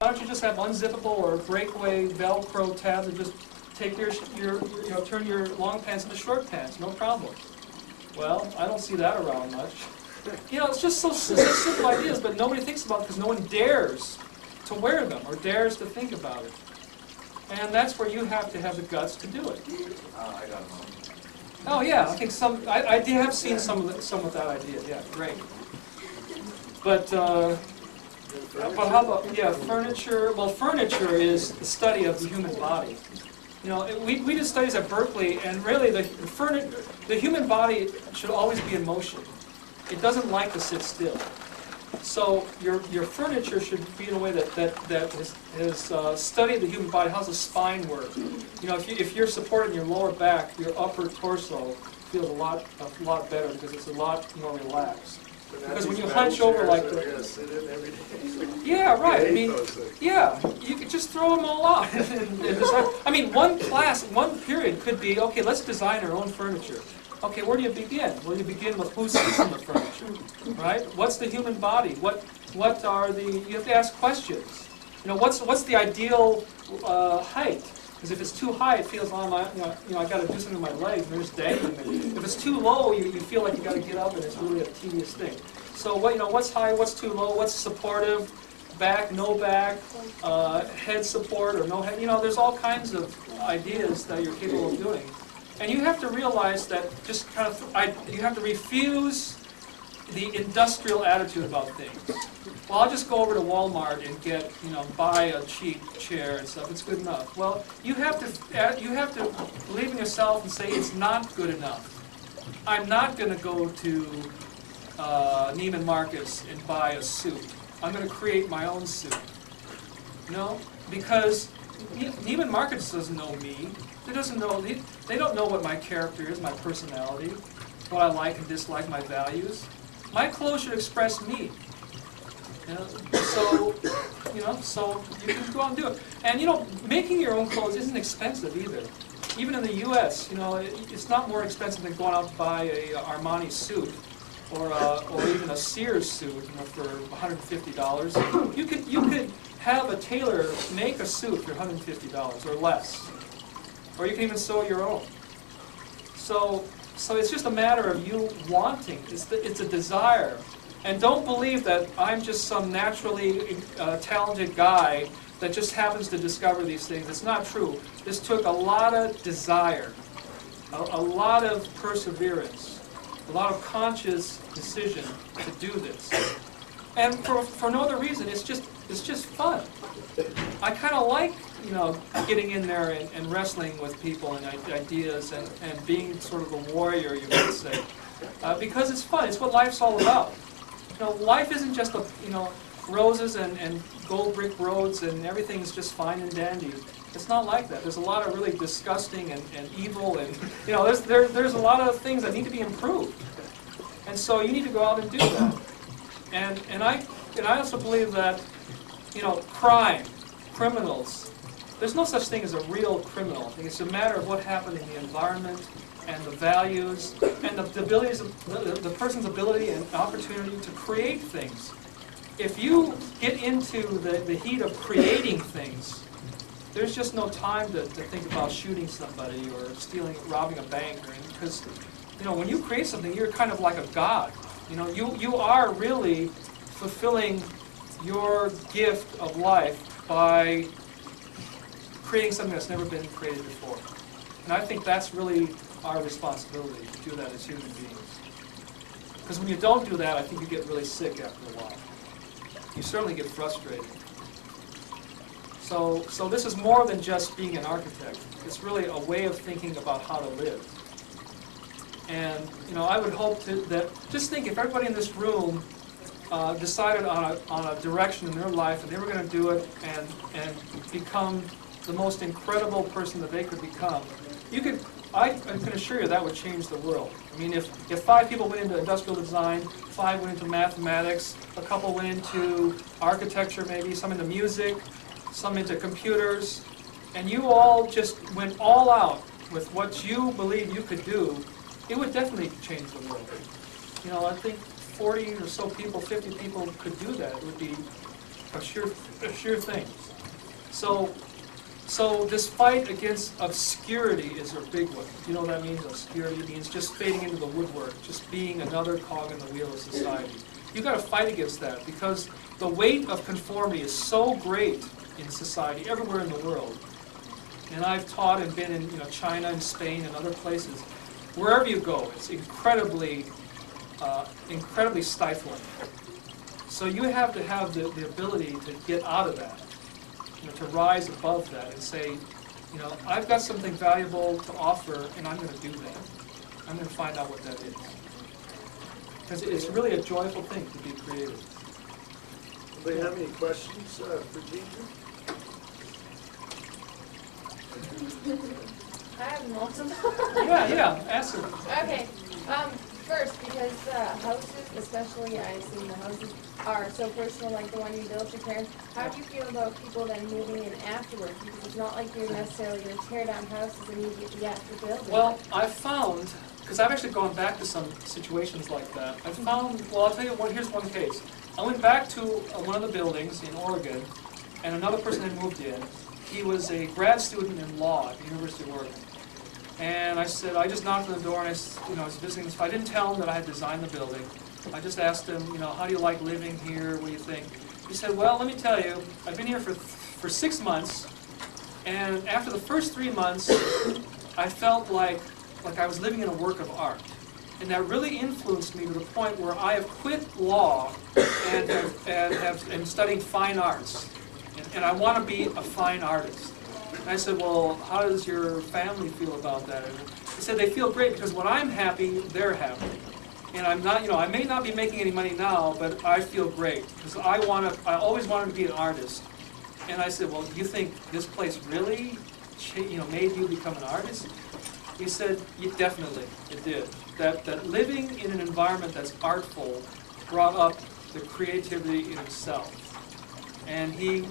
Why don't you just have unzippable or breakaway Velcro tabs and just take your turn your long pants into short pants, no problem. Well, I don't see that around much. It's just so simple ideas, but nobody thinks about it because no one dares to wear them or dares to think about it. And that's where you have to have the guts to do it. I got one. Oh yeah, I think I have seen some with that idea. Yeah, great. But how about furniture? Well, furniture is the study of the human body. We did studies at Berkeley, and really the human body should always be in motion. It doesn't like to sit still. So your furniture should be in a way that has studied the human body. How's the spine work? If you're supported in your lower back, your upper torso feels a lot better because it's a lot more relaxed. Because when you hunch over like that, yeah, right. I mean, yeah, you could just throw them all out. and design. I mean, one period could be, okay, let's design our own furniture. Okay, where do you begin? Well, you begin with who sits in the furniture, right? What's the human body? What are the? You have to ask questions. What's the ideal height? Because if it's too high, it feels I got to do something with my legs, and they're just dangling. If it's too low, you feel like you got to get up, and it's really a tedious thing. So what's high? What's too low? What's supportive? Back, no back, head support or no head. There's all kinds of ideas that you're capable of doing. And you have to realize that you have to refuse the industrial attitude about things. Well, I'll just go over to Walmart and buy a cheap chair and stuff. It's good enough. Well, you have to believe in yourself and say it's not good enough. I'm not going to go to Neiman Marcus and buy a suit. I'm going to create my own suit. Because Neiman Marcus doesn't know me. They don't know what my character is, my personality, what I like and dislike, my values. My clothes should express me. So you can go out and do it. And making your own clothes isn't expensive either. Even in the U.S., it's not more expensive than going out to buy a Armani suit or even a Sears suit, for $150. You could have a tailor make a suit for $150 or less. Or you can even sew your own. So it's just a matter of you wanting. It's a desire. And don't believe that I'm just some naturally talented guy that just happens to discover these things. It's not true. This took a lot of desire, a lot of perseverance, a lot of conscious decision to do this. And for no other reason, it's just fun. I kind of like getting in there and wrestling with people and ideas and being sort of a warrior, you might say, because it's fun. It's what life's all about. Life isn't just roses and gold brick roads and everything is just fine and dandy. It's not like that. There's a lot of really disgusting and evil and there's a lot of things that need to be improved. And so you need to go out and do that. And I also believe that crime, criminals. There's no such thing as a real criminal. I think it's a matter of what happened in the environment and the values and the abilities of the person's ability and opportunity to create things. If you get into the heat of creating things, there's just no time to think about shooting somebody or robbing a bank, because when you create something, you're kind of like a god. You are really fulfilling your gift of life by creating something that's never been created before. And I think that's really our responsibility to do that as human beings. Because when you don't do that, I think you get really sick after a while. You certainly get frustrated. So this is more than just being an architect. It's really a way of thinking about how to live. And I would hope that just think if everybody in this room decided on a direction in their life and they were going to do it and become the most incredible person that they could become, I can assure you that would change the world. I mean, if 5 people went into industrial design, 5 went into mathematics, a couple went into architecture maybe, some into music, some into computers, and you all just went all out with what you believe you could do, it would definitely change the world. I think 40 or so people, 50 people could do that. It would be a sure thing. So this fight against obscurity is a big one. You know what that means? Obscurity means just fading into the woodwork, just being another cog in the wheel of society. You've got to fight against that because the weight of conformity is so great in society, everywhere in the world. And I've taught and been in China and Spain and other places. Wherever you go, it's incredibly stifling. So you have to have the ability to get out of that, to rise above that and say, I've got something valuable to offer, and I'm going to do that. I'm going to find out what that is. Because it's really a joyful thing to be creative. Do you have any questions for Gina? I have multiple. Yeah, ask her. Okay. First, because houses, especially I've seen the houses, are so personal, like the one you built your parents. How do you feel about people then moving in afterwards? Because it's not like you're necessarily going to tear down houses immediately after building. Well, I found, because I've actually gone back to some situations like that. I found, I'll tell you one. Here's one case. I went back to one of the buildings in Oregon, and another person had moved in. He was a grad student in law at the University of Oregon. And I said, I just knocked on the door and I was visiting this. I didn't tell him that I had designed the building. I just asked him, how do you like living here? What do you think? He said, well, let me tell you, I've been here for 6 months, and after the first 3 months, I felt like I was living in a work of art. And that really influenced me to the point where I have quit law and am studying fine arts. And I want to be a fine artist. And I said, well, how does your family feel about that? And he said, they feel great because when I'm happy, they're happy. And I'm not, I may not be making any money now, but I feel great because I always wanted to be an artist. And I said, well, do you think this place really, made you become an artist? He said, yeah, definitely, it did. That living in an environment that's artful brought up the creativity in himself. And he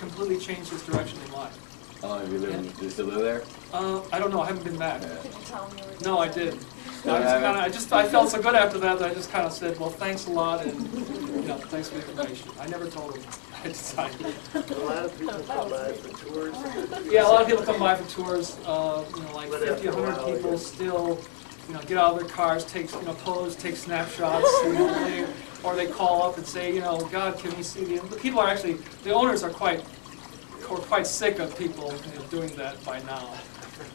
completely changed his direction in life. How long have you lived? Do you still live there? I don't know. I haven't been back. Could you tell me where No, I did. I felt so good after that I just kind of said, well, thanks a lot, and thanks for the information. I never told him I decided. A lot of people come by for tours. Yeah, a lot of people come by for tours. Like 50, 100 people still, get out of their cars, take pose, take snapshots, or they call up and say, God, can we see the people are actually, the owners are quite sick of people doing that by now.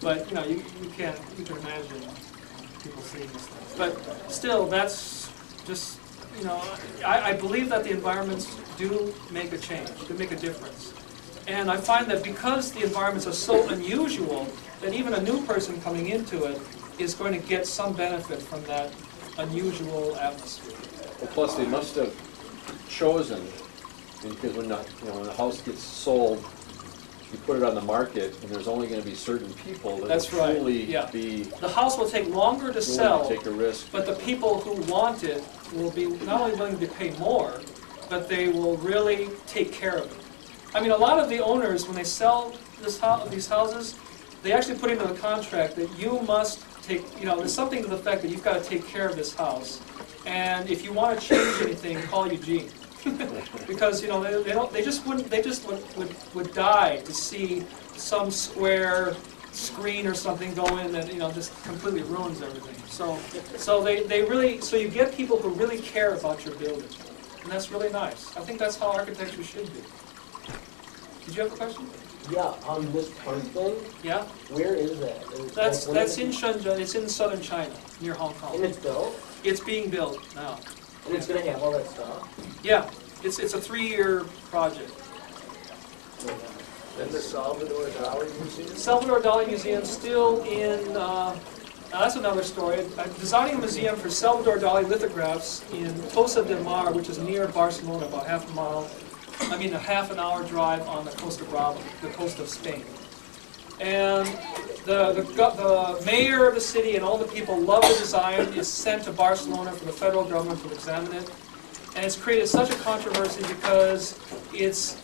But you can imagine people seeing these things. But still, that's just I believe that the environments do make a change, do make a difference. And I find that because the environments are so unusual, that even a new person coming into it is going to get some benefit from that unusual atmosphere. Well, plus they must have chosen, because when the house gets sold, you put it on the market, and there's only going to be certain people that That's will right. truly Yeah. be The house will take longer to willing sell, to take a risk. but the people who want it will be not only willing to pay more, but they will really take care of it. I mean, a lot of the owners, when they sell these houses, they actually put into the contract that you must take, there's something to the fact that you've got to take care of this house. And if you want to change anything, call Eugene. Because they just would die to see some square screen or something go in that just completely ruins everything. So you get people who really care about your building, and that's really nice. I think that's how architecture should be. Did you have a question? Yeah, on this park thing, Yeah, where is that? that's in Shenzhen. It's in southern China, near Hong And Kong. it's built, It's being built now. and it's gonna have all that stuff. Yeah, it's a 3-year project. And the Salvador Dali Museum? Salvador Dali Museum still in, now that's another story. I'm designing a museum for Salvador Dali lithographs in Tossa de Mar, which is near Barcelona, about half an hour drive on the Costa Brava, the coast of Spain. And the mayor of the city and all the people love the design. It's sent to Barcelona for the federal government to examine it. And it's created such a controversy because it's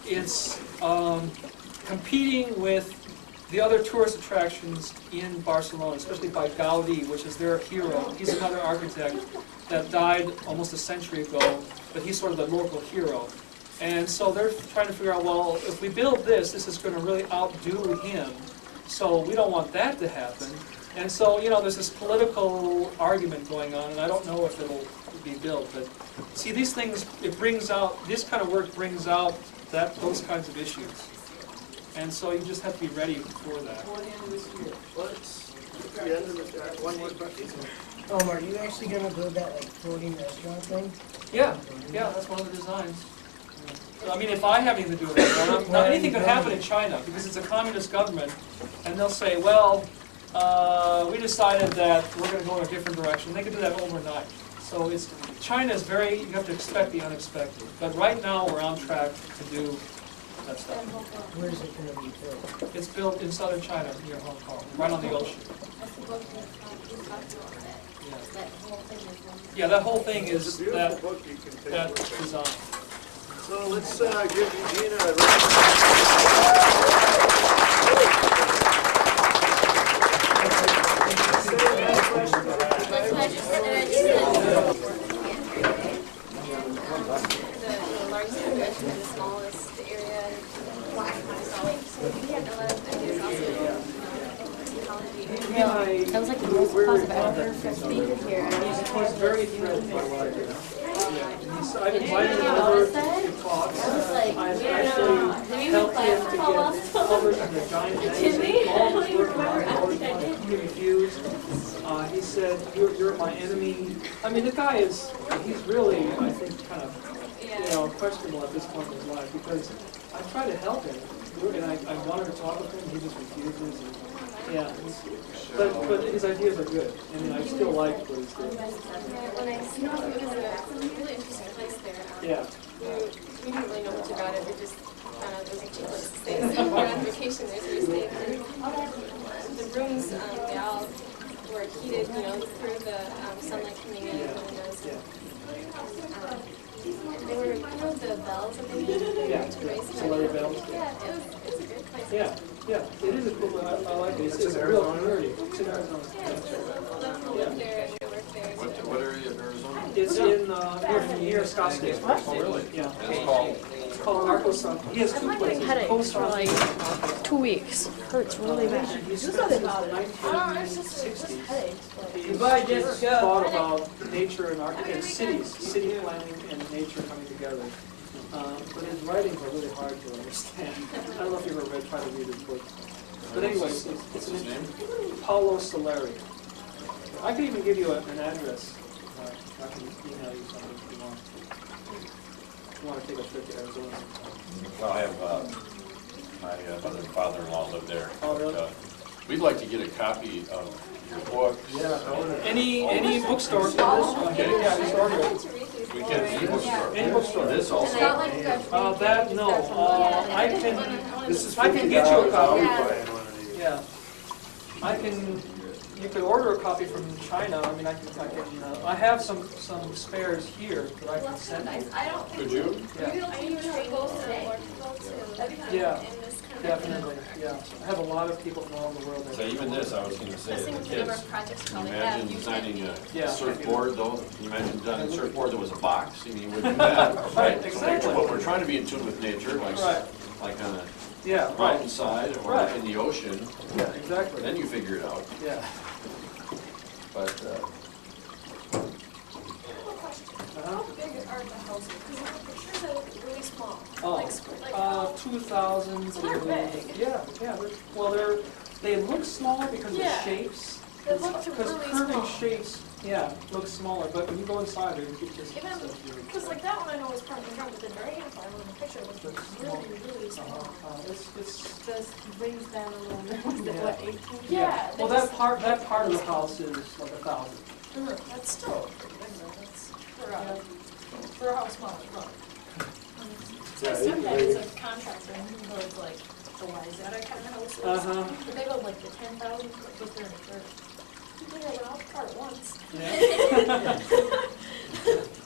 competing with the other tourist attractions in Barcelona, especially by Gaudi, which is their hero. He's another architect that died almost a century ago, but he's sort of the local hero. And so they're trying to figure out, well, if we build this, this is gonna really outdo him, so we don't want that to happen. And so, there's this political argument going on, and I don't know if it'll be built, but see, these things, this kind of work brings out those kinds of issues. And so you just have to be ready for that. Let's, at the end of it, one more question. Are you actually gonna build that like floating restaurant thing? Yeah, that's one of the designs. I mean, if I have anything to do with it, now anything could happen in China, because it's a communist government, and they'll say, well, we decided that we're gonna go in a different direction. They can do that overnight. So China is you have to expect the unexpected. But right now, we're on track to do that stuff. Where is it gonna be built? It's built in southern China, near Hong Kong, right on the ocean. Yeah, that whole thing It's is a beautiful book you can take that with you. design. So let's give Eugene a round of That was like the most positive ever for speaking here. He's very thrilled by what I do. I've invited him You over notice that? to talks. I was like, I've weird. actually helped him to get covered in the giant Did we? magazine. All I don't his even work remember. I on think I did. he refused. He said, you're my enemy. I mean, the guy he's really, I think, kind of, questionable at this point in his life, because I try to help him, and I wanted to talk with him, he just refuses. But his ideas are good. I mean, I still like what he's doing. When I saw it was a really interesting place there. Yeah. We didn't really know much about it. We just found out there was a cheap place to stay. So we went on vacation there, so we stayed there. The rooms, they all were heated, through the sunlight coming in the windows. They were, the bells that they made to raise the Solar bells. Yeah, it's a great place. Yeah, it is a cool one. I like it. It's a real community. It's in Arizona. Yeah, it's a live there and they work there. What area of Arizona? It's in near Scottsdale. Oh, really? Yeah. It's called? It's called Arcosa. He has two places. Headaches for like 2 weeks. Hurts really bad. He spent since the 1960s. Goodbye, Jessica. Thought about nature and cities, city planning and nature coming together. But his writings are really hard to understand. I don't know if you ever tried to read his book. But anyway, it's his name? Paulo Soleri. I could even give you an address. I can email you something if you want. If you want to take a trip to Arizona. Well, I have, my mother and father-in-law live there. Oh, really? We'd like to get a copy of your book. Yeah, I wanna- Any bookstore. Okay. Yeah, just order it. We can, any bookstore. Any bookstore. This also. It's not like That, no, I can get you a copy. Yeah. You could order a copy from China. I mean, I have some spares here that I can send you. Could you? Yeah, I even trade both today. Yeah. Definitely, yeah. I have a lot of people from all over the world. So even this, I was gonna say, the kids, can you imagine designing Yeah. a surfboard though? Can you imagine designing a surfboard that was a box? I mean, you wouldn't do that. Right, exactly. But we're trying to be in tune with nature, like on a Yeah, right. mountainside or Right. in the ocean, Yeah, exactly. then you figure it out. Yeah. But, How big are the houses? Because the pictures are really small. Oh, 2000. So they're big. Yeah. They look smaller because of the Yeah. shapes. They look Because really curving small. shapes, look smaller, but when you go inside, it just. Even, because like that one I know was part of the ground, but the dragonfly one in the picture was really small. It's. Just brings down a little bit. Was it Yeah. what, 18? Yeah. Well, that part of the house is like 1,000. That's still pretty big though, that's, for how small it looks. So Yeah, sometimes it's a contractor and he builds like the Wyzetta kind of houses. But they build like the 10,000 foot there for, yeah, but I'll part once. Yeah.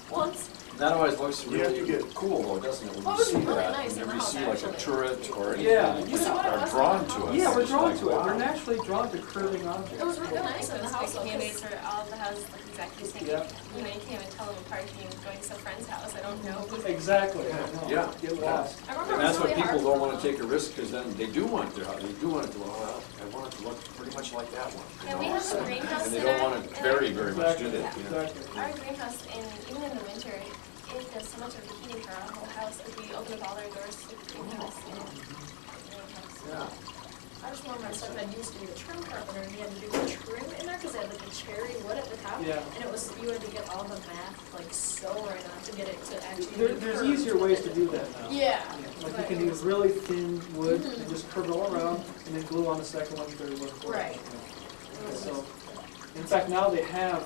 Once. That always looks You have to really get- cool though, doesn't it, when Well, you it see was really that, nice in whenever the you house, see like a actually. turret or anything, Yeah. you You know what it are was? drawn to it. Yeah, we're It's drawn like, to it. wow. We're naturally drawn to curving objects. It was really nice in the house, though, Candidates 'cause- for all of the houses look exactly the same. Yeah. You know, you can't even tell them apart if you're going to a friend's house. I don't know who's. Exactly. I know. Yeah. Get lost. I remember And it was that's what really people hard don't for wanna them. take a risk, cause then they do want their house, they do want it to, well, I want it to look pretty much like that one. you Yeah, we know, have so- a greenhouse And they in don't our- wanna in our- very, very much, do they? Exactly. you know? Exactly. Our greenhouse, even in the winter, it does so much of the heating for our whole house. If we open up all our doors to the greenhouse, Yeah. I just remember my stepdad used to be a trim carpenter, and he had to do the trim in there, cause they had like a cherry wood at the top. Yeah. And it was, you had to get all the math, like, so right on to get it to actually. There's curve. easier ways to do that now. Yeah. Like you but can it use was- really thin wood Mhm. and just curve it all around and then glue on the second one, third one, fourth one. Right. Yeah. So, in fact, now they have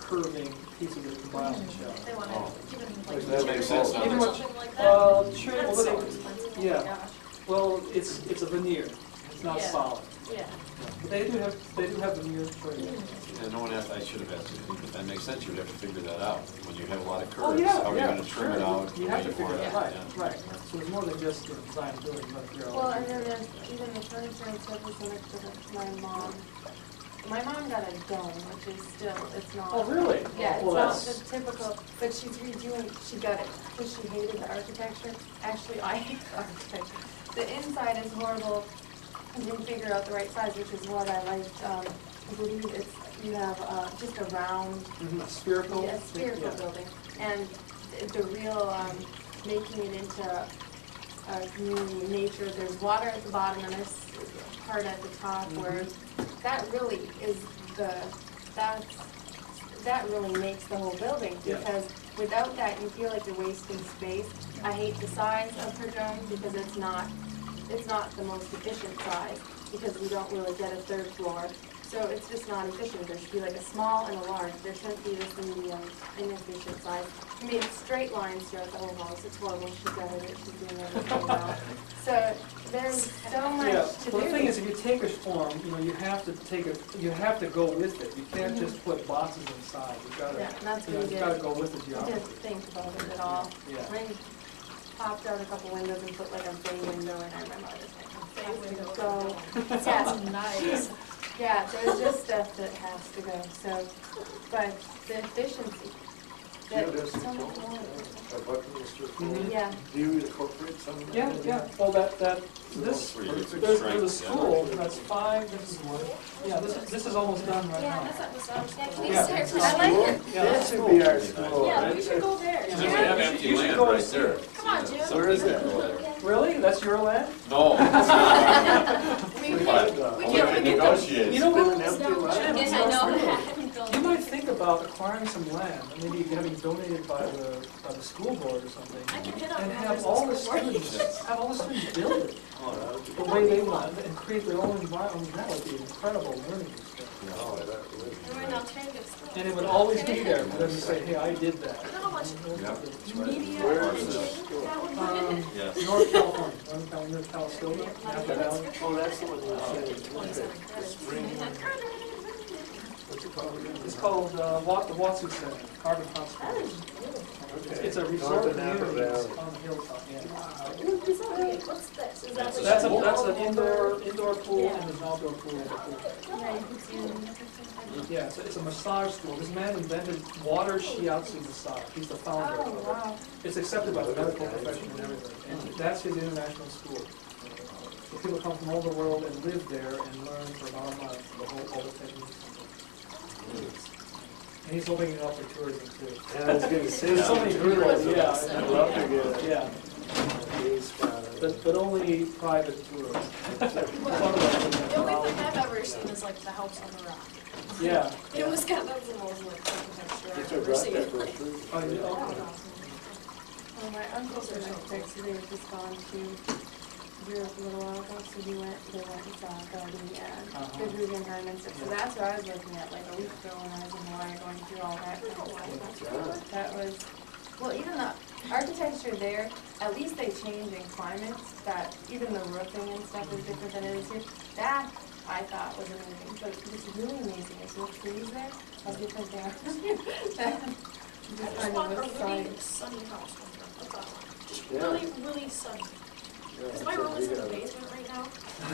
curving pieces that you can buy on the shelf. They wanted, Oh. even That like makes cherry sense, wood doesn't or it? something like that. Sure, That's well, so they- expensive, oh yeah. my gosh. Well, it's a veneer. It's not Yeah. solid. Yeah. But they do have veneers for you. And no one asked, I should have asked you, but that makes sense, you would have to figure that out, when you have a lot of Oh, curves, yeah, how are you yeah, gonna trim it sure. out the You way have to you figure want it it? out. Right, yeah. right. So it's more than just design and building, but figure out. Well, and then there's even the furniture and stuff is so much different. My mom got a dome, which is still, it's not. Oh, really? Yeah, it's Well, not that's, the typical, but she's redoing, she got it because she hated the architecture. Actually, I hate the architecture. The inside is horrible. I didn't figure out the right size, which is what I liked. I believe it's, you have just a round, mhm, spherical. yeah, spherical Yeah. building. And the real, making it into a community nature, there's water at the bottom and there's part at the top where that really is that really makes the whole building, Yeah. because without that, you feel like you're wasting space. I hate the size of her dome because it's not the most efficient size, because we don't really get a third floor. So it's just not efficient. There should be like a small and a large. There shouldn't be this medium inefficient size. I mean, straight lines throughout the whole house. It's horrible. She's got it. She's doing everything now. So there's so much Yeah, to well, the do. thing is, if you take a form, you have to take it, you have to go with it. You can't just put boxes inside. You've gotta, Yeah, and that's what you've we gotta did. go with the We geometry. didn't think about it at all. Yeah. When popped out a couple windows and put like a bay window, and I remember I was like, Bay has to window. go. That Yeah. sounds nice. Yeah, there's just stuff that has to go, so, but the efficiency, that, Yeah, there's so some- much more. A Buckminster Full. Mhm. Yeah, Do you incorporate some of that? Yeah, yeah, well, this, Where you get the there's strength, the yeah. school, that's 5, this is 1. Yeah, this is almost done right Yeah, now. that's what was, Yeah, can we Yeah. start I from like it. Yeah, That that's should cool. be our school. yeah, we right? should go there. Because Yeah. we have You should- empty you should land go right and see there. it. Come on, Jim. Where is that? Really? That's your land? No. We But, can't, we We can't can forget negotiate. You know Been what? an empty No, lot. Jim, Yes, it's I not know. true. You might think about acquiring some land, and maybe having donated by the school board or something, I can hit up and members have of all the the school board. students build it Oh, that would be the way they want, and create their own environment. That would be an incredible learning experience. Oh, that would. And we're an alternative school. And it would always be there for them to say, hey, I did that. You know how much Yeah, that's right. media Where is attention this school? that would put in? Yes. North California, near Calistoga, Napa Valley. Oh, that's the one you were saying. 27 The credits. spring one. What's it called again? It's called the Watson Center, Carbon Hot That Springs. is beautiful. Okay. It's a resort North Napa community Valley. on the hilltop, yeah. What's this? Is that So like that's a an indoor pool Yeah. and there's an outdoor pool. yeah, you can see it. Yeah, it's a massage school. This man invented water shiatsu massage. He's the founder Oh, of it. wow. It's accepted by the medical profession and everything. And that's his international school. So people come from all over the world and live there and learn for about a month all the techniques. And he's opening it up for tourism too. And I was gonna say. There's so many tourism. tourists, I'd love to get Yeah, a day spot on it. but only private tourists. The only thing I've ever seen is like the house on the rock. Yeah. It was kind of the most like architecture Get I've your ever rock seen. that for free. Oh, yeah, okay. Well, my uncle's an architect, so they had just gone to Europe a little while ago, so they went and saw Gaudi and the Guggenheim and stuff. So that's what I was looking at like a week ago when I was in Hawaii, going through all that kind of stuff. That was, well, even the architecture there, at least they change in climates, that even the roofing and stuff is different than it is here. That, I thought, was amazing, but it's really amazing, is the trees there, how different they are. Just just kind want of a a really sign. sunny house. That's all I want. Just Yeah. really, really sunny. Yeah, Because that my room sounds is in good. the basement right now.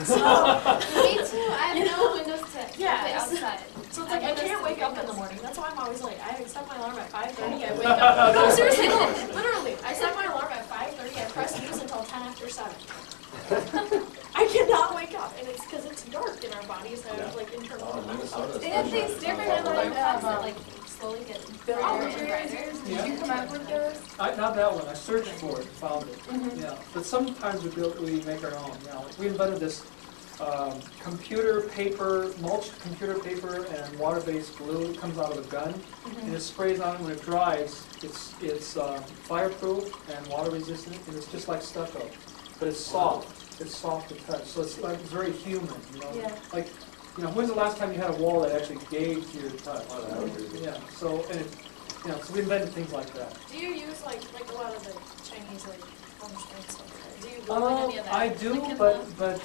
So, Me too, I have no windows to Yeah, play it's- outside. so it's like I can't wake up in the morning. That's why I'm always late. I set my alarm at 5:30. I wake Oh. up. No, seriously, no, literally. I set my alarm at 5:30. I press snooze until 10 after 7. I cannot wake up, and it's because it's dark and our bodies have Yeah. like internal. Oh, Minnesota. They have things different in like, like clocks that like slowly get brighter and brighter. Did you come up with those? Not that one, I searched for it and found it, yeah. But sometimes we make our own, you know. We invented this computer paper, mulched computer paper and water-based glue that comes out of a gun. And it sprays on when it dries. It's fireproof and water resistant, and it's just like stucco. But it's soft. It's soft to touch. So it's like very human, you know. Yeah. Like, you know, when's the last time you had a wall that actually gave to your touch? Oh, that would be- Yeah. So and it, you know, so we invented things like that. Do you use like a lot of the Chinese like feng shui and stuff? Do you go in any of that? I do, Like in but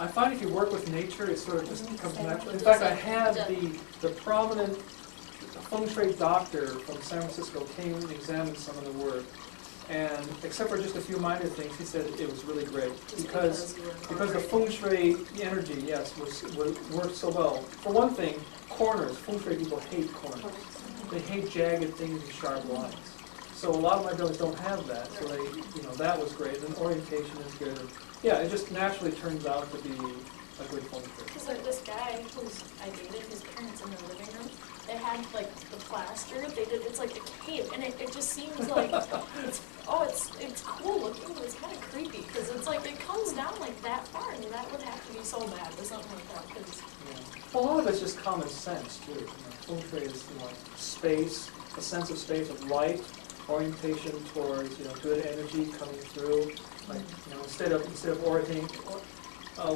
I find if you work with nature, it sort of just comes naturally. In fact, I had the prominent feng shui doctor from San Francisco came and examined some of the work. And except for just a few minor things, he said it was really great because the feng shui energy, yes, worked so well. For one thing, corners. Feng shui people hate corners. They hate jagged things and sharp lines. So a lot of my buildings don't have that. So they, you know, that was great. And orientation is good. Yeah, it just naturally turns out to be a good feng shui. Because like this guy who's I dated, his parents in their living room, they had like the plaster. They did it's like a cave, and it just seems like it's cool looking, but it's kind of creepy because it's like it comes down like that far, and that would have to be so bad or something like that. Cause Yeah. Well, a lot of it's just common sense too. You know, feng shui is, you know, space, a sense of space, of light, orientation towards, you know, good energy coming through. Like, you know, instead of orienting. I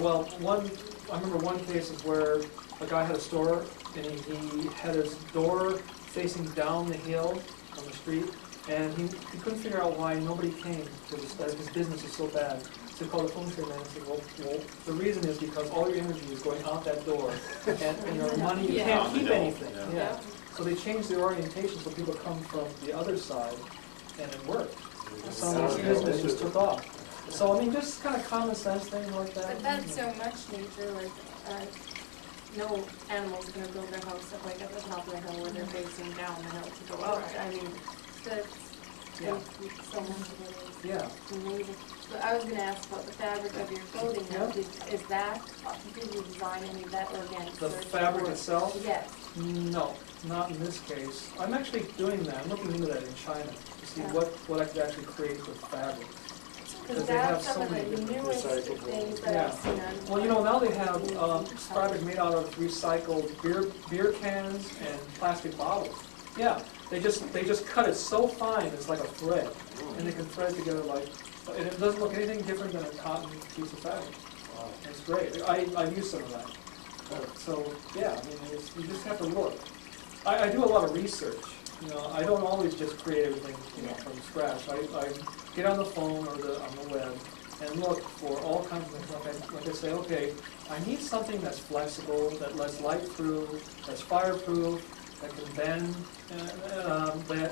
remember one case is where a guy had a store and he had his door facing down the hill on the street, and he couldn't figure out why nobody came because his business is so bad. So he called the feng shui man and said, well, the reason is because all your energy is going out that door, and your money, you can't Out the keep door, anything. yeah. Yeah. So they changed the orientation so people come from the other side, and it worked. Some of these business just took off. So I mean, just kind of common sense things like that. But that's so much nature, like, no animal's gonna build their house up like at the top of the hill where they're facing down the hill to go out. I mean, that's Yeah. so much of it is Yeah. amazing. But I was gonna ask about the fabric of your clothing, now. Yeah. Is that, did you design any of that organic? The source fabric or- itself? Yes. No, not in this case. I'm actually doing that. I'm looking into that in China to see what I could actually create with fabric. Because they have that's some so of many the different newest recyclable- things that Yeah. I've seen on. Well, you know, now they have fabric made out of recycled beer cans and plastic bottles. Yeah, they just cut it so fine, it's like a thread, and they can thread together like, and it doesn't look anything different than a cotton piece of fabric. It's great. I use some of that. So yeah, I mean, you just have to look. I do a lot of research. You know, I don't always just create everything, you know, from scratch. I get on the phone or on the web and look for all kinds of things. Like I say, okay, I need something that's flexible, that lets light through, that's fireproof, that can bend,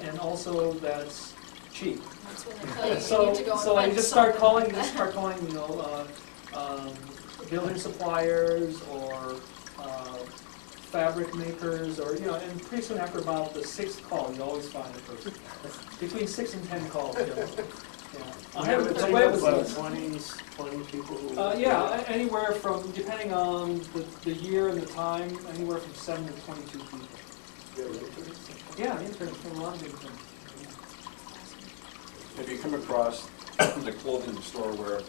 and also that's cheap. that's when they tell you you So, need to go and so I find just start something. calling, you know, building suppliers or fabric makers, or, you know, and pretty soon after about the 6th call, you always find a person. Between 6 and 10 calls, you know. Yeah. You have a the team way it of was about used. 20 people who... Yeah, anywhere from, depending on the year and the time, anywhere from 7 to 22 people. Yeah, interns from a lot of different things. Have you come across the clothing store where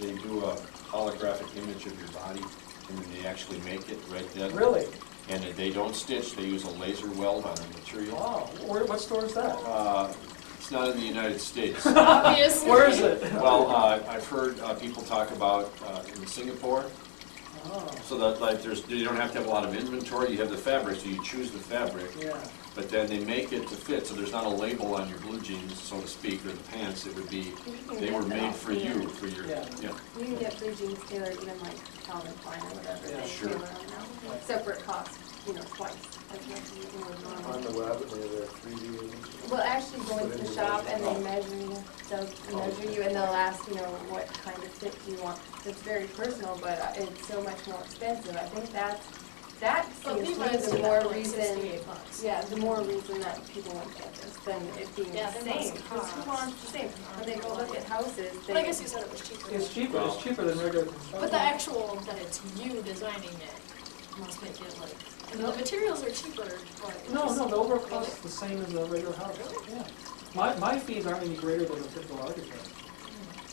they do a holographic image of your body, and then they actually make it right then? Really? And they don't stitch, they use a laser weld on the material. Wow. What store is that? It's not in the United States. Obviously. Where is it? Well, I've heard people talk about in Singapore, Oh, So that, like, you don't have to have a lot of inventory, you have the fabric, so you choose the fabric, yeah. but then they make it to fit, so there's not a label on your blue jeans, so to speak, or the pants, it would be, they were made for you, for your, Yeah. yeah. You can get blue jeans tailored, even like Calvin Klein or whatever, Yeah, they sure. tailor them now. Except for it costs, twice as much as it would On normally. the web, they have their 3D image. Well, actually go into the shop and they measure you, they'll measure you and they'll ask, what kind of fit you want. It's very personal, but it's so much more expensive. I think that But seems to me Levi's the did more that for like reason, $68. yeah, the more reason that people won't get this than it being Yeah, the they must same. Because who cost. wants the same? When they go look at houses, But I guess you said it was cheaper. It's cheaper than regular construction. But the actual, that it's you designing it must make it like, and the materials are cheaper, but it No, just- the overall cost is the same as a regular house. Yeah. My fees aren't any greater than a typical architect.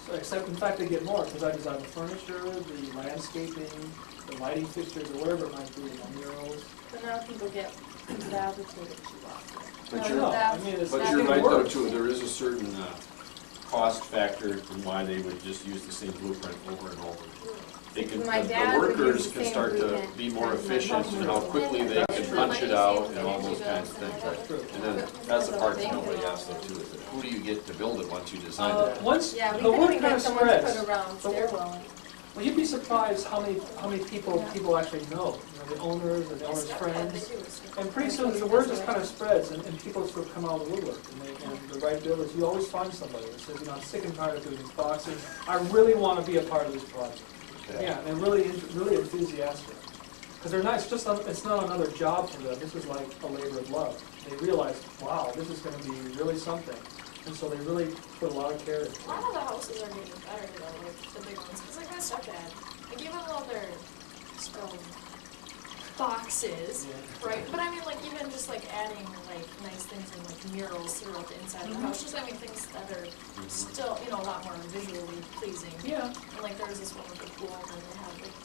So, except, in fact, they get more, because I design the furniture, the landscaping, the lighting fixtures, or whatever it might be, murals. But now people get fabricated cheap often. But I you're, know, I mean, it's. but it's you're getting right though worse. too, there is a certain, cost factor in why they would just use the same blueprint over and over. They can, My the dad would use workers the can same start to blueprint be more as my efficient and how husband. quickly they That's can true. punch it out and all those kinds of things. That's true. And then, that's the part that nobody asks though too, is that who do you get to build it once you design it? Once, Yeah, we the couldn't word even kind get of someone to spreads. put around The stairwell. Well, you'd be surprised how many people actually know, the owners and the owners' They friends. do. And pretty soon the word just kind of spreads and people sort of come out of the woodwork and the right builders, you always find somebody that says, I'm sick and tired of doing these boxes, I really want to be a part of this project. Yeah, and really enthusiastic. Because they're nice, it's not another job for them, this is like a labor of love. They realize, wow, this is going to be really something. And so they really put a lot of care into A lot it. of the houses are getting better though, like the big ones, because like my stepdad, like even though they're stone boxes, right? But I mean like even just like adding like nice things and like murals throughout the inside of the house, just I mean things that are still, a lot more visually pleasing. Yeah. And like there was this one with the pool, and then they had like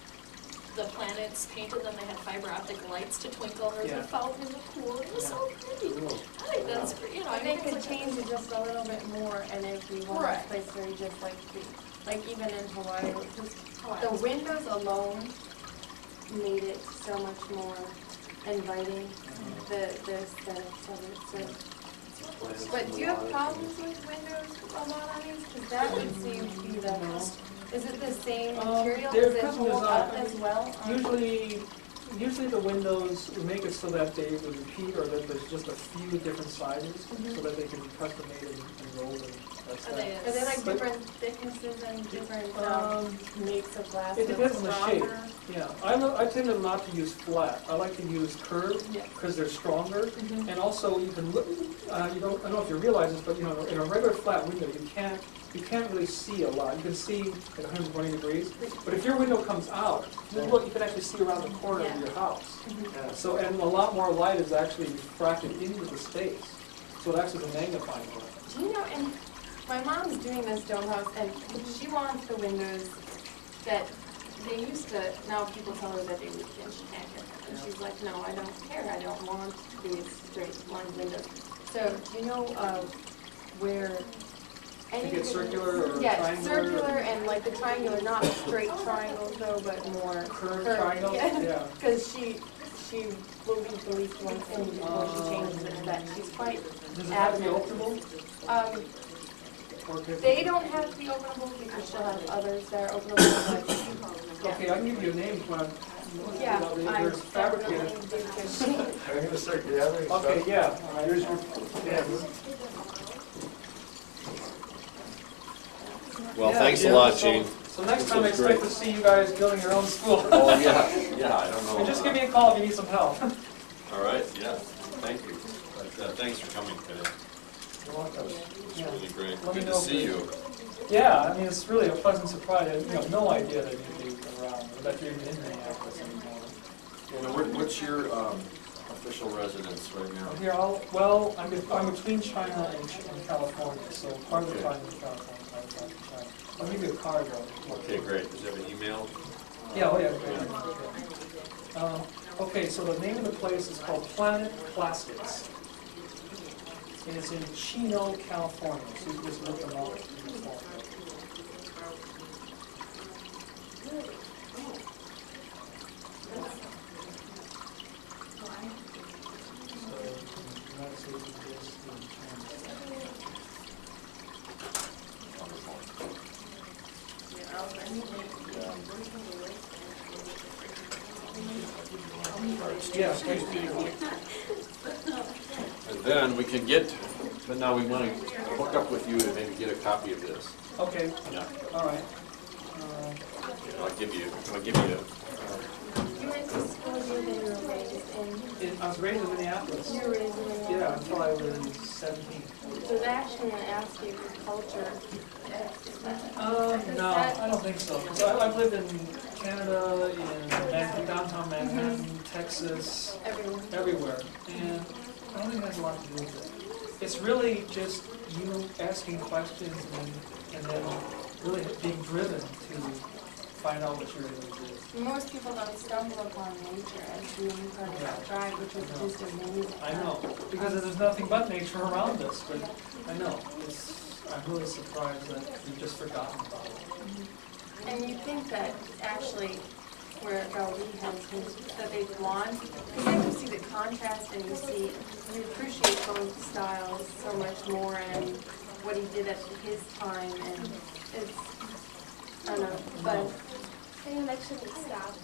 the planets painted, then they had fiber optic lights to twinkle or Yeah. the fountain in the pool. It was so pretty. I think that's great. And they could it's like- change it just a little bit more, and if we want Right. a place very just like even in Hawaii, just Oh, the windows alone made it so much more inviting, the aesthetics of it, so. But do you have problems with windows a lot on these? Because that would seem to be the, is it the same material? they're Does it custom hold up design. as well? Usually the windows, we make it so that they would repeat or that there's just a few different sizes so that they can be custom made and rolled and that's Are that. they Are they like But- different thicknesses and different makes of glass? It depends that's on the shape. stronger? Yeah, I tend to not to use flat. I like to use curved Yeah. because they're stronger. Mhm. And also you can look, I don't know if you realize this, but in a regular flat window, you can't really see a lot. You can see at 120 degrees, but if your window comes out, you can actually see around the corner of your house. So, and a lot more light is actually refracted into the space. So it acts as a magnifying glass. Do you know, and my mom's doing this dome house, and she wants the windows that they used to, now people tell her that they leak and she can't get them. And she's like, no, I don't care, I don't want these straight line windows. So do you know where any get circular or yeah, triangular? circular and like the triangular, not straight triangles though, but more Curved triangles? Yeah. Because she will leave the least ones in before she changes it, that she's quite Does it have to be adamant. openable? Or can- They don't have to be openable because she'll have others that are openable, but Okay, I can give you a name when yeah, I there's fabricated. definitely do because I'm gonna start gathering stuff. Okay, yeah. Here's your, yeah, Well, Yeah, thanks a yeah, lot, so- Gene. So next This time I was expect great. to see you guys building your own school. Oh, yeah, I don't know. And just give me a call if you need some help. All right, yeah, thank you. But, thanks for coming today. That was Yeah. really great. Let me Good know to if see you- you. Yeah, I mean, it's really a pleasant surprise. I have no idea that you'd be around, or that you're even in Minneapolis anymore. And what's your official residence right now? Here, I'm between China and California, so part of the time in California, part of the time in China. I'll give you a card though. Okay, great. Does it have an email? Yeah, oh yeah. Okay, so the name of the place is called Planet Plastics. And it's in Chino, California, so you can just look them up in the phone. Yeah. And then we can get, but now we want to hook up with you to maybe get a copy of this. Okay, Yeah. all right. I'll give you, You went to school here that you were raised in, I was raised in Minneapolis. you were raised in Minneapolis? Yeah, until I was 17. So they actually want to ask you for culture. No, I don't think so. So I've lived in Canada, in downtown Manhattan, Texas, everywhere, and I don't think it has a lot to do with it. It's really just you asking questions and then really being driven to find out what you're able to do. Most people don't stumble upon nature as being part of that drive, which is just amazing. I know, because there's nothing but nature around us, but I know, I'm really surprised that we've just forgotten about it. And you think that actually where Gaudi has his, that they've won, because then you see the contrast and you appreciate both styles so much more and what he did at his time, and it's, I don't know, but And you mentioned stop,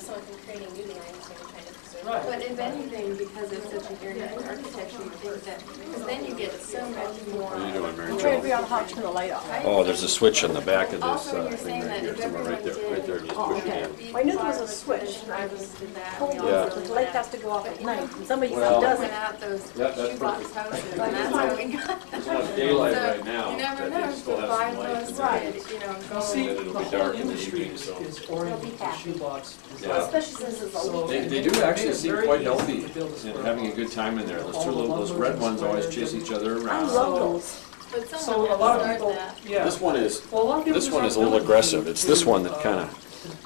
someone from creating new designs, so we're trying to preserve. Right. But if anything, because it's such an area of architecture, you think that, because then you get so much more. What are you doing, Mary I'm Jo? trying to figure out how to turn the light off. Oh, there's a switch on the back of this Also, you're thing saying right that here, if somewhere right there, everyone right there, did- just Oh, push it okay. in. Well, I knew there was a switch, and I was told Yeah. that the light has to go off at night, and somebody Well- does Went it. out those Yeah, that's shoebox perfect. houses, and that's how we got. There's enough daylight So, right now you never that know, they still so have buy some light. those in side, there. go. See, And it'll the be whole dark in the industry evening, so- is oriented to shoebox Yeah. design. Especially since it's a So- weekend. They do actually seem Very quite easy healthy to build a square and having a box. good time in there. Those All two the little, those lumber red ones always squares, chase each other I around. love those. But So someone a lot of had to people, start that. yeah. This one is, Well, a lot of people this just one aren't is a little willing aggressive. to- It's this one that to, kind of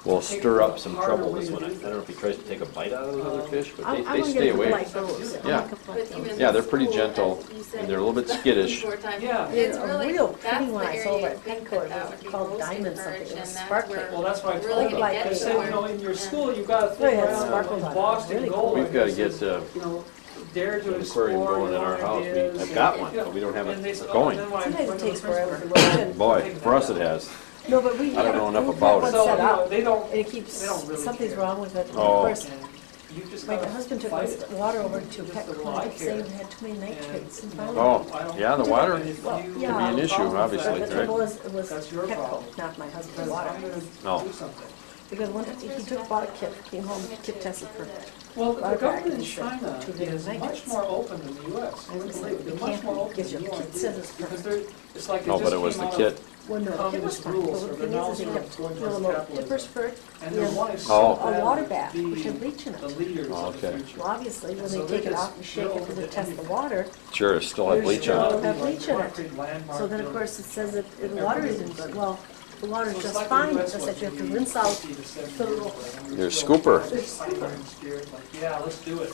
will take stir up the some harder trouble, way this to one. do I don't know if he tries to take a bite out of the other fish, but I'm they gonna stay get a away. like those. I'm Yeah. gonna collect But those. even Yeah, they're pretty school, gentle, as you said, and they're a little bit skittish. before time, Yeah. It's A really, real that's pretty one the I area saw you at think Pencourt, that it would be was called most Diamond something, encouraged, it was and that's sparkly. where Well, that's why I we're told really them, gonna Like get I it. said, to you know, it. in your Yeah. school, you gotta Really think has around sparkles on it. Boston Really Gold. cool. We've got to This get is, you know, dare to an explore aquarium going in your our own house. ideas. I've got one, Yeah. but we don't have And they it said, oh, going. then when I Sometimes went it to the takes principal, forever. they said, well, Boy, take for us that it out. has. No, but we I don't know enough we've about got it. one So, set you know, up, they don't, and it keeps, they don't really something's care. wrong with it. And Oh. of course, and you just my gotta husband took fight my it. water over to Just Petco, the law and care. saying it had too many nitrates, and finally. Oh, I don't- yeah, the water And if Well, you yeah. have Can be an a issue, problem with obviously, that, But the right? trouble was, it was That's your Petco, problem. not my husband's Because water. I'm gonna No. do something. Because one time, he took, bought a kit, came home, kit tested for, Well, the Water government in crack, he said, China too big is much nitrates. more open than the US. I was They're like, you much can't, more open because than your you are. kit says it's Because perfect. they're, it's like they No, just but it was came the out kit. of Well, no, the kit was communist fine, rules, but so the they're thing now is, they sort get of going little towards little capitalism. dippers for it, And you they're have wanting a so bad water to bath, be which had bleach in the it. leaders Oh, of the okay. future. Well, obviously, when So they they're take it just off and shake it built to with test the anything. water, Sure, it still have bleach on Still it. have bleach in it. Landmark so then of buildings. course it says that the water isn't good. Well, the water's So it's just like the fine, US because was that you have to maybe rinse out 50 to 70 the years little- ago, and we Your were still scooper. kind of pioneering spirit, like, yeah, let's do it.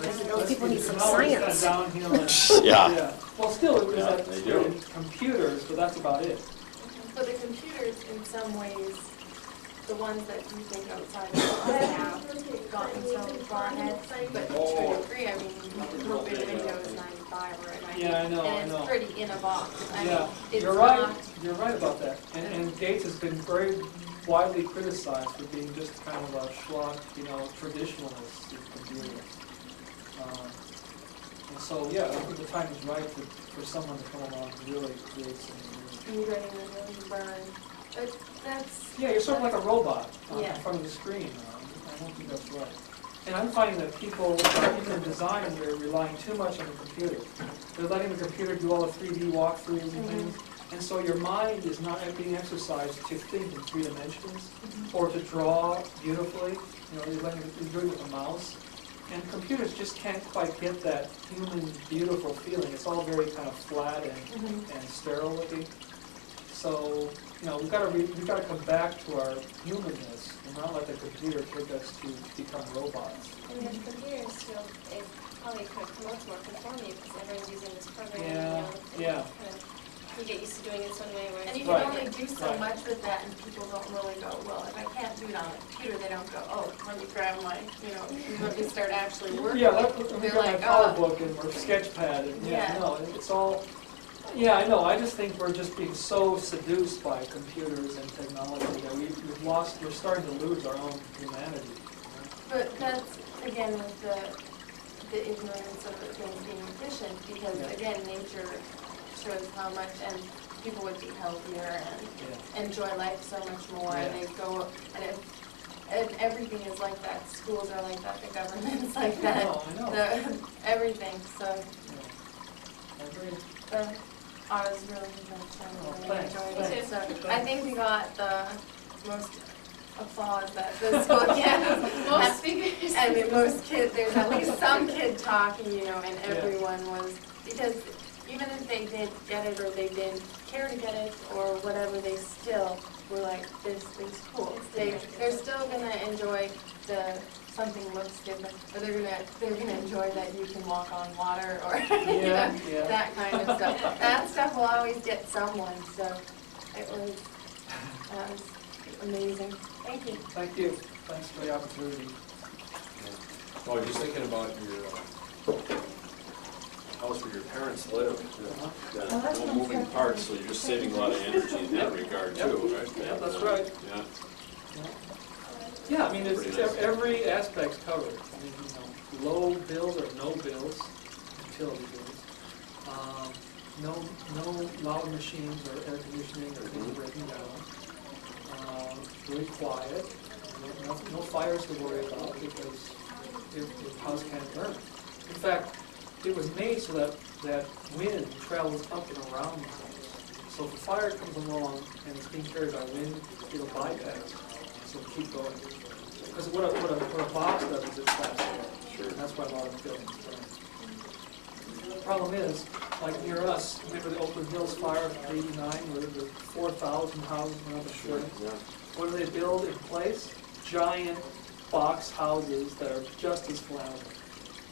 Let's People do need it. some Now it's science. kinda downhill and- Yeah. Well, still, it was Yeah, that they spirit do. in computers, but that's about it. But the computers, in some ways, the ones that you think outside of us have gotten so far ahead, but to a degree, I mean, Movie Windows 95 or 90. Yeah, I know, I And know. it's pretty in a box. I Yeah, mean, it's you're right, not, you're right about that. And Gates has been very widely criticized for being just kind of a schlock, you know, traditionalist in computers. And so, yeah, I think the time is right for someone to come along and really create something new. you're getting a really burn. But that's, Yeah, you're sort of like a robot in Yeah. front of the screen. I don't think that's right. And I'm finding that people, even in design, they're relying too much on the computer. They're letting the computer do all the 3D walkthroughs and things. And so your mind is not being exercised to think in 3 dimensions or to draw beautifully. You know, you're doing it with a mouse. And computers just can't quite get that human, beautiful feeling. It's all very kind of flat and sterile looking. So, you know, we've got to come back to our humanness and not let the computer take us to become robots. And with computers, it probably kind of promotes more conformity because everyone's using this program, Yeah. kind of, you get used to doing it one way, whereas. and you Right. can only do so Right. much with that, and people don't really go, well, if I can't do it on a computer, they don't go, oh, let me grab my, let me start actually working. Yeah, let me They're get my like, power oh. book and or sketch pad and, yeah, Yeah. no, it's all, Yeah, I know, I just think we're just being so seduced by computers and technology that we're starting to lose our own humanity. But that's, again, with the ignorance of things being efficient, because Yeah. again, nature shows how much, and people would be healthier and Yeah. enjoy life so much more, and Yeah. they go, and everything is like that, schools are like that, the government's like that, I know. everything, so, I agree. I was really enjoying Oh, it, really thanks, enjoyed it, thanks. so, I think we got the most applause that the school gets. Most speakers. I mean, most kids, there's at least some kid talking, and Yeah. everyone was, because even if they didn't get it or they didn't care to get it or whatever, they still were like, this is cool. They're still gonna enjoy something looks different, but they're gonna enjoy that you can walk on water or, Yeah. that kind of stuff. That stuff will always get someone, so it was amazing. Thank you. Thank you, thanks for the opportunity. Oh, just thinking about your house where your parents live, Uh-huh. no moving parts, so you're just saving a lot of energy in that regard Yep. too, right? Yep, that's right. Yeah. Yeah, I mean, it's Pretty nice. every aspect's covered. I mean, low bills or no bills, utility bills. No loud machines or air conditioning or things breaking down. Really quiet. No fires to worry about because your house can't burn. In fact, it was made so that wind travels up and around the house. So if a fire comes along and it's being carried by wind, it'll bypass. So keep going. Because what a box does is it traps air. Sure. And that's why a lot of buildings burn. The problem is, like near us, remember the Oakland Hills fire of '89 where the 4,000 houses went up in flames? Yeah. What do they build in place? Giant box houses that are just as flammable.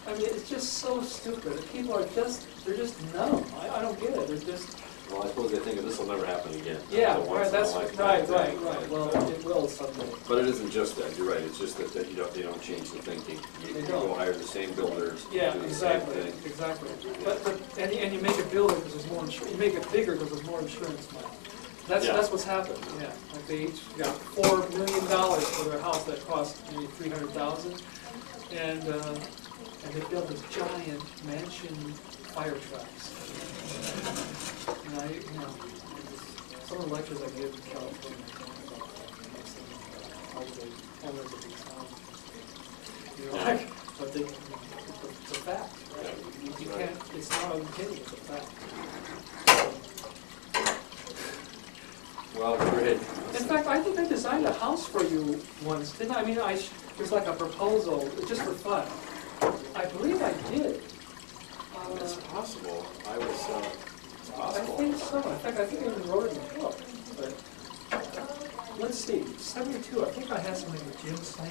I mean, it's just so stupid. People are they're just numb. I don't get it. They're just, Well, I suppose they think this will never happen again. yeah, It's a once right, in a that's, lifetime right. thing. Well, it will someday. But it isn't just that, you're right, it's just that they don't change the thinking. They You don't. go hire the same builders, Yeah, do the same exactly, thing. exactly. And you make it bigger because there's more insurance, you make it bigger because there's more insurance money. Yeah. That's what's happened, yeah. Like they each got $4 million for their house that cost maybe $300,000. And they built this giant mansion fire trucks. And some of the lectures I gave in California, how they owners of these houses. Like, but it's a fact, right? You can't, it's not an opinion, it's a fact. Well, go ahead. In fact, I think I designed a house for you once, didn't I? I mean, it was like a proposal, just for fun. I believe I did. It's possible, it's I possible. think so. In fact, I think I even wrote it in the book. But let's see, 72. I think I had something with Jim Tsui.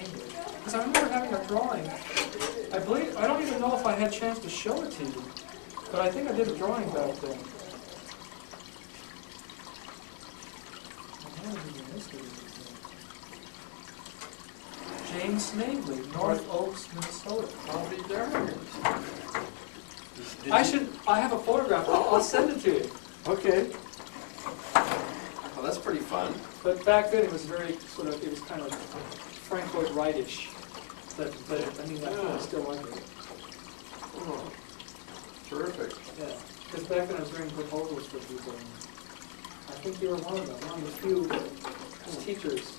Because I remember having a drawing. I don't even know if I had a chance to show it to you, but I think I did a drawing back then. James Snavely, North Oaks, Minnesota. I'll be there. I have a photograph. I'll send it to you. Okay. Well, that's pretty fun. But back then it was very it was kind of Frank Lloyd Wright-ish. But I mean, I think I still like it. Oh, terrific. Yeah. Because back then I was doing proposals for people. And I think you were one of them, one of the few teachers.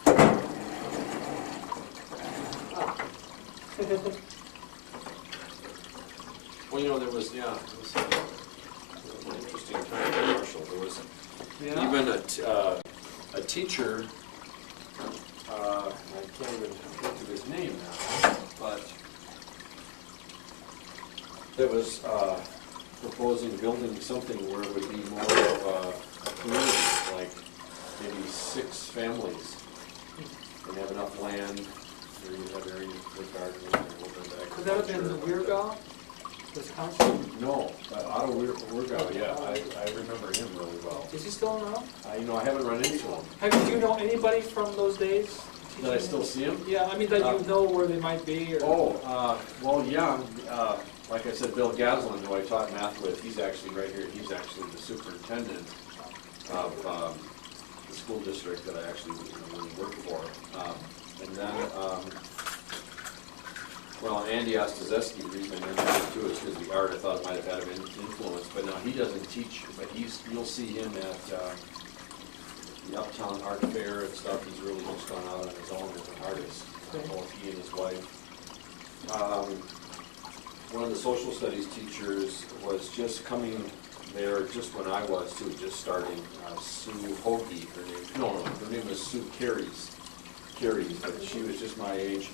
Well, there was, it was an interesting time in Marshall. There was Yeah. even a teacher, I can't even think of his name now, but that was proposing building something where it would be more of a community, like maybe 6 families, and have enough land where you have area for gardening and a little bit of Could that have been agriculture. Weirgau, Wisconsin? No, Otto Weirgau, yeah, I remember him really well. Is he still around? I haven't run into him. Do you know anybody from those days? Did I still see him? Yeah, I mean that you know where they might be or. Oh, well, yeah, like I said, Bill Gaslin, who I taught math with, he's actually right here, he's actually the superintendent of the school district that I actually really work for. And then, well, Andy Ostazeski, the reason I mentioned him too is because the art, I thought it might have had an influence, but no, he doesn't teach, but you'll see him at the Uptown Art Fair and stuff. He's really just gone out on his own as an artist, both he and his wife. One of the social studies teachers was just coming there just when I was too, just starting, Sue Hoagie, her name was Sue Carries, but she was just my age,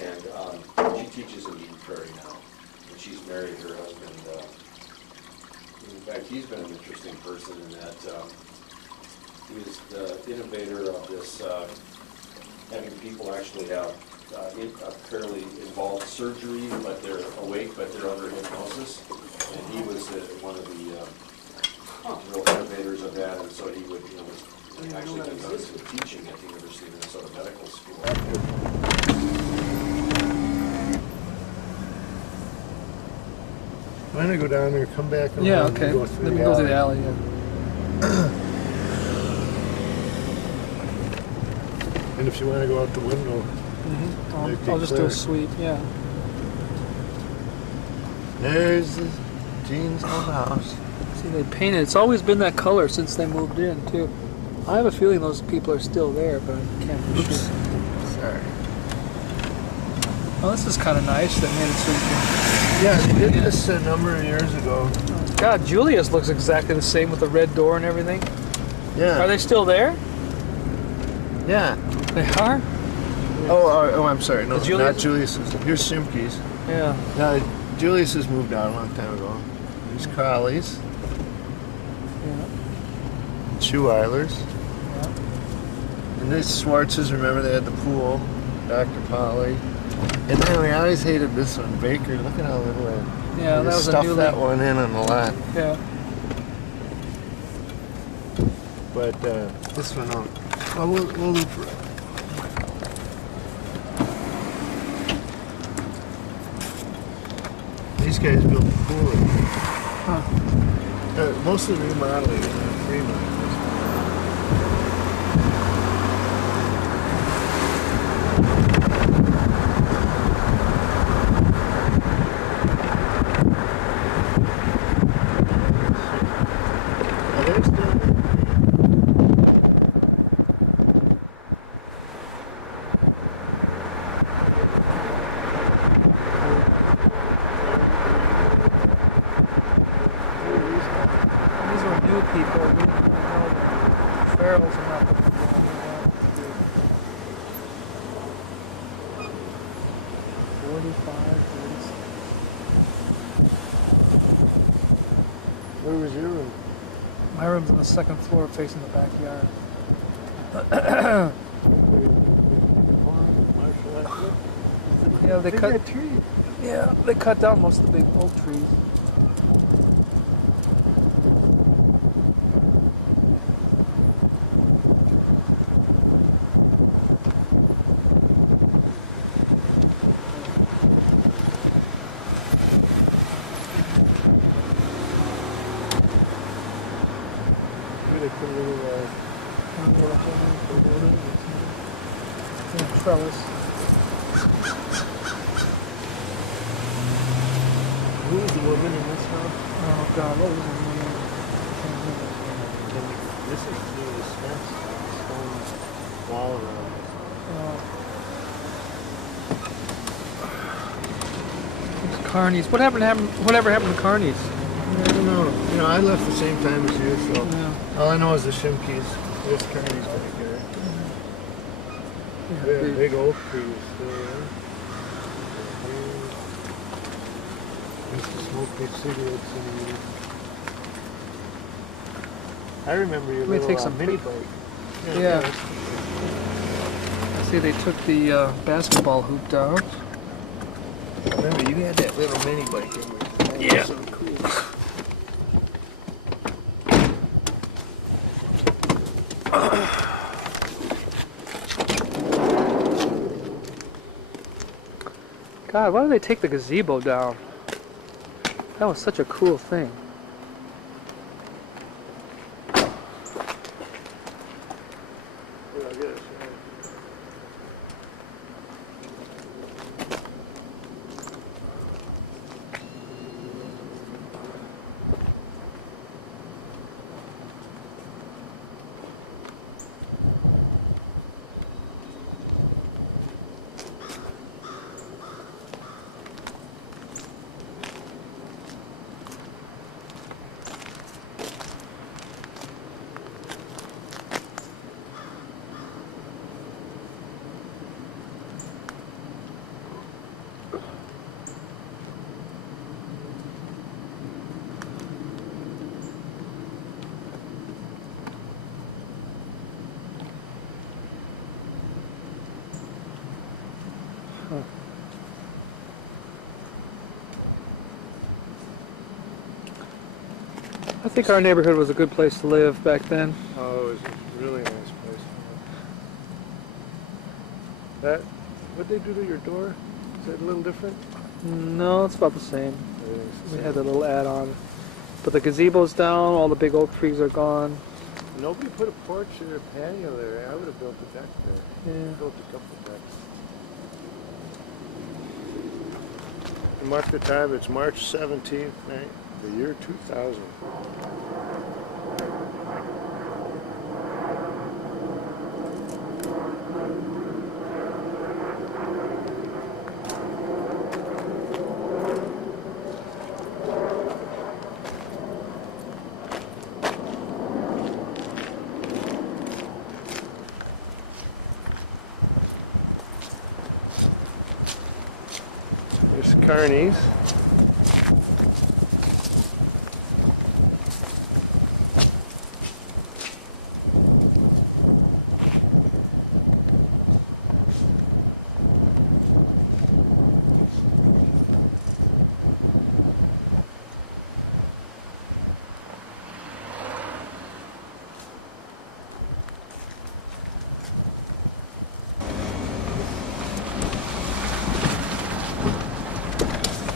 and she teaches in Eden Prairie now, and she's married her husband. In fact, he's been an interesting person in that he was the innovator of this, having people actually have a fairly involved surgery, but they're awake, but they're under hypnosis. And he was one of the real innovators of that, and so he would, actually done some teaching at the University of Minnesota Medical School. I'm gonna go down there, come back around. Yeah, and okay. go through Then we the go through alley. the alley, yeah. And if you wanna go out the window, I'll just do a sweep, yeah. there's Gene's old house. See, they painted, it's always been that color since they moved in, too. I have a feeling those people are still there, but I can't be sure. Sorry. Oh, this is kind of nice. They made it so you can... Yeah, they did this a number of years ago. God, Julia's looks exactly the same with the red door and everything. Yeah. Are they still there? Yeah. They are? Oh, I'm sorry. No, Julius? not Julius's. Here's Shimke's. Yeah. No, Julius has moved out a long time ago. There's Crowley's. Yeah. Schueiler's. Yeah. And this Schwartz's, remember they had the pool. Dr. Polly. And then we always hated this one, Baker. Look at how little that. Yeah, that was a stuff new that one in on the lot. Yeah. But this one, well, we'll look for it. These guys built the pool. Huh. Most of the remodeling is in Fremont. Are they still? These are new people. We didn't really know them. Farrell's are not the people I knew that. 45, 46. Where was your room? My room's on the second floor facing the backyard. Yeah, they cut. Yeah, they cut down most of the big oak trees. They put a little Trellis. who was the woman in this house? Oh God, what was her name? This is the fence, stone wall around. Carney's. Whatever happened to Carney's? I don't know. You know, I left the same time as you, so Yeah. all I know is the Shimke's. There's Kearney's back here. Yeah, Yeah, big oak trees still there. Used to smoke big cigarettes in the I remember your Let me little take some mini pic- bike. Yeah. I see they took the basketball hoop down. Remember, you had that little mini bike in there. That Yeah. was so cool. God, why did they take the gazebo down? That was such a cool thing. I think our neighborhood was a good place to live back then. Oh, it was a really nice place. That, what'd they do to your door? Is that a little different? No, it's about the same. Everything's the We same. had a little add-on. But the gazebo's down, all the big oak trees are gone. Nobody put a porch or a patio there. I would have built a deck there. Yeah. Built a couple of decks. And mark the time, it's March 17th, right? The year 2000. There's Carney's.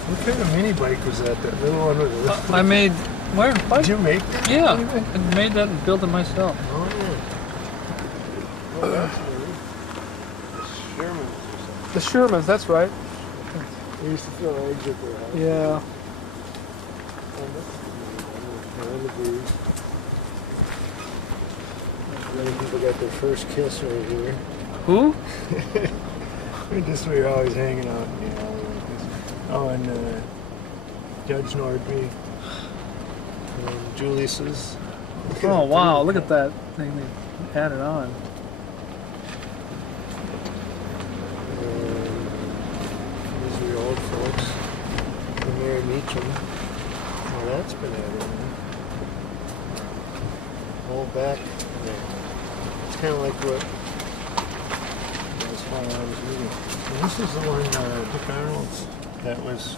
What kind of mini bike was that? That little one with the... I made... Where? Did you make that? Yeah, I made that and built it myself. Oh, yeah. Oh, that's neat. The Shermans or something. The Shermans, that's right. They used to throw eggs at their house. Yeah. Many people got their first kiss right here. Who? Just we were always hanging out. You know, like this. Oh, and Judge Nordby. And Julius's. Oh, wow, look at that thing they added on. These are the old folks. And Mary Meacham. Oh, that's been added in. Whole back there. It's kind of like what I was while I was reading. And this is the one, Dick Arnold's, that was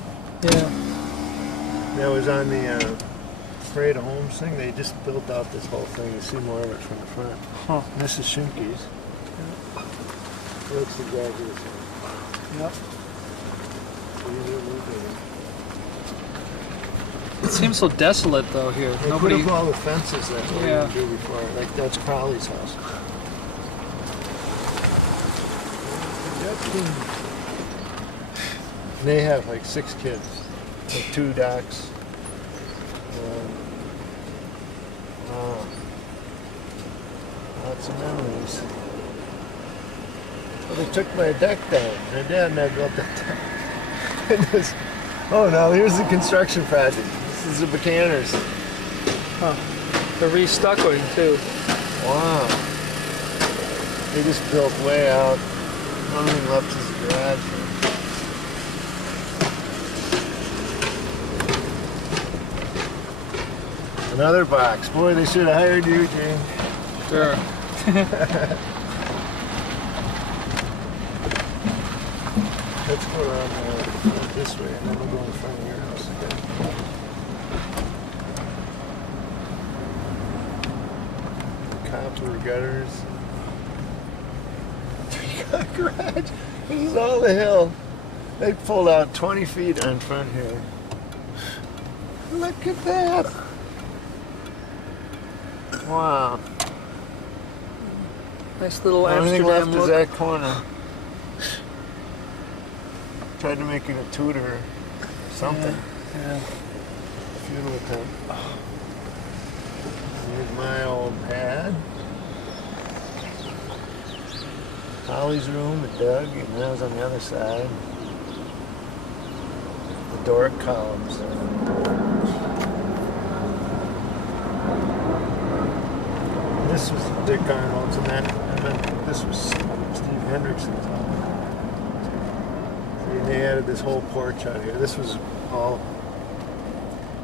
on the Parade of Homes thing. They just built out this whole thing. You see more of it from the front. Huh. And this is Shunke's. It looks exactly the same. Yep. These are moving. It seems so desolate though here. They Nobody. put up all the fences that we Yeah. didn't do before. Like that's Crowley's house. And they have like 6 kids, like 2 docs. Lots of memories. Well, they took my deck down. My dad and I built that deck. Oh, now here's the construction project. This is the Buchaners. Huh. They're restuccoing too. Wow. They just built way out. One thing left is the garage. Another box. Boy, they should have hired you, Gene. Sure. Let's go around this way, and then we'll go in front of your house again. Copper gutters. 3-car garage. This is all the hill. They pulled out 20 feet on front here. Look at that. Wow. Nice little Only thing Amsterdam left is look. that corner. Tried to make it a Tudor or something. Yeah. Feudal attempt. Here's my old pad. Holly's room with Doug, and that was on the other side. The Doric columns. This was Dick Arnold's, and that, and then this was Steve Hendrickson's house. And they added this whole porch out here. This was all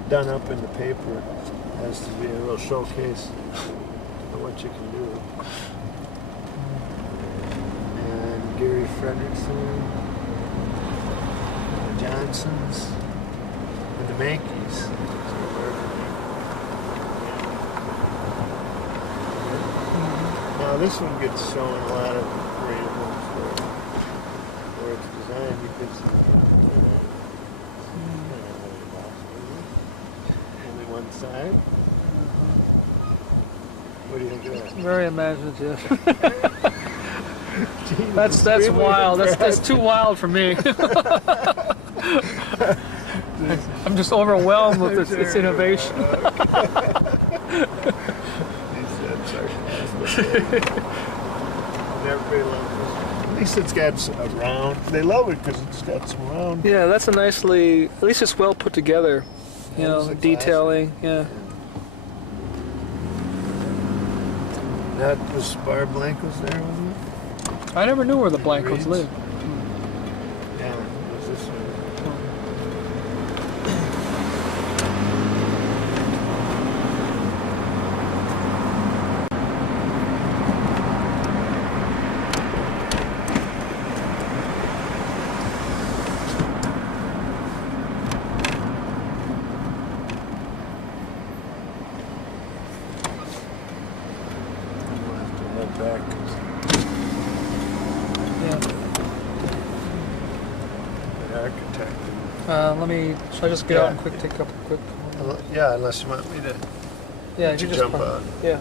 done up in the paper as to be a real showcase of what you can do. And Gary Frederickson, the Johnsons, and the Mankeys. Now this one gets shown a lot of creative ones where it's designed because only one side. What do you think of that? Very imaginative. Gee, That's extremely wild. That's impressed. too wild for me. I'm just overwhelmed with its innovation. He said sarcastic. Everybody loves it. At least it's got a round. They love it because it's got some round. Yeah, that's a nicely. At least it's well put together. You That was know, a detailing. Yeah. That was Barb Blanco's there, wasn't it? I never knew where the Blancos Reeds? lived. Yeah, it was this one. We'll have to head back 'cause Yeah. the architect. Let me. Should I just get out and Yeah. take a quick? Yeah, unless you want me to Yeah, you just jump out. Yeah.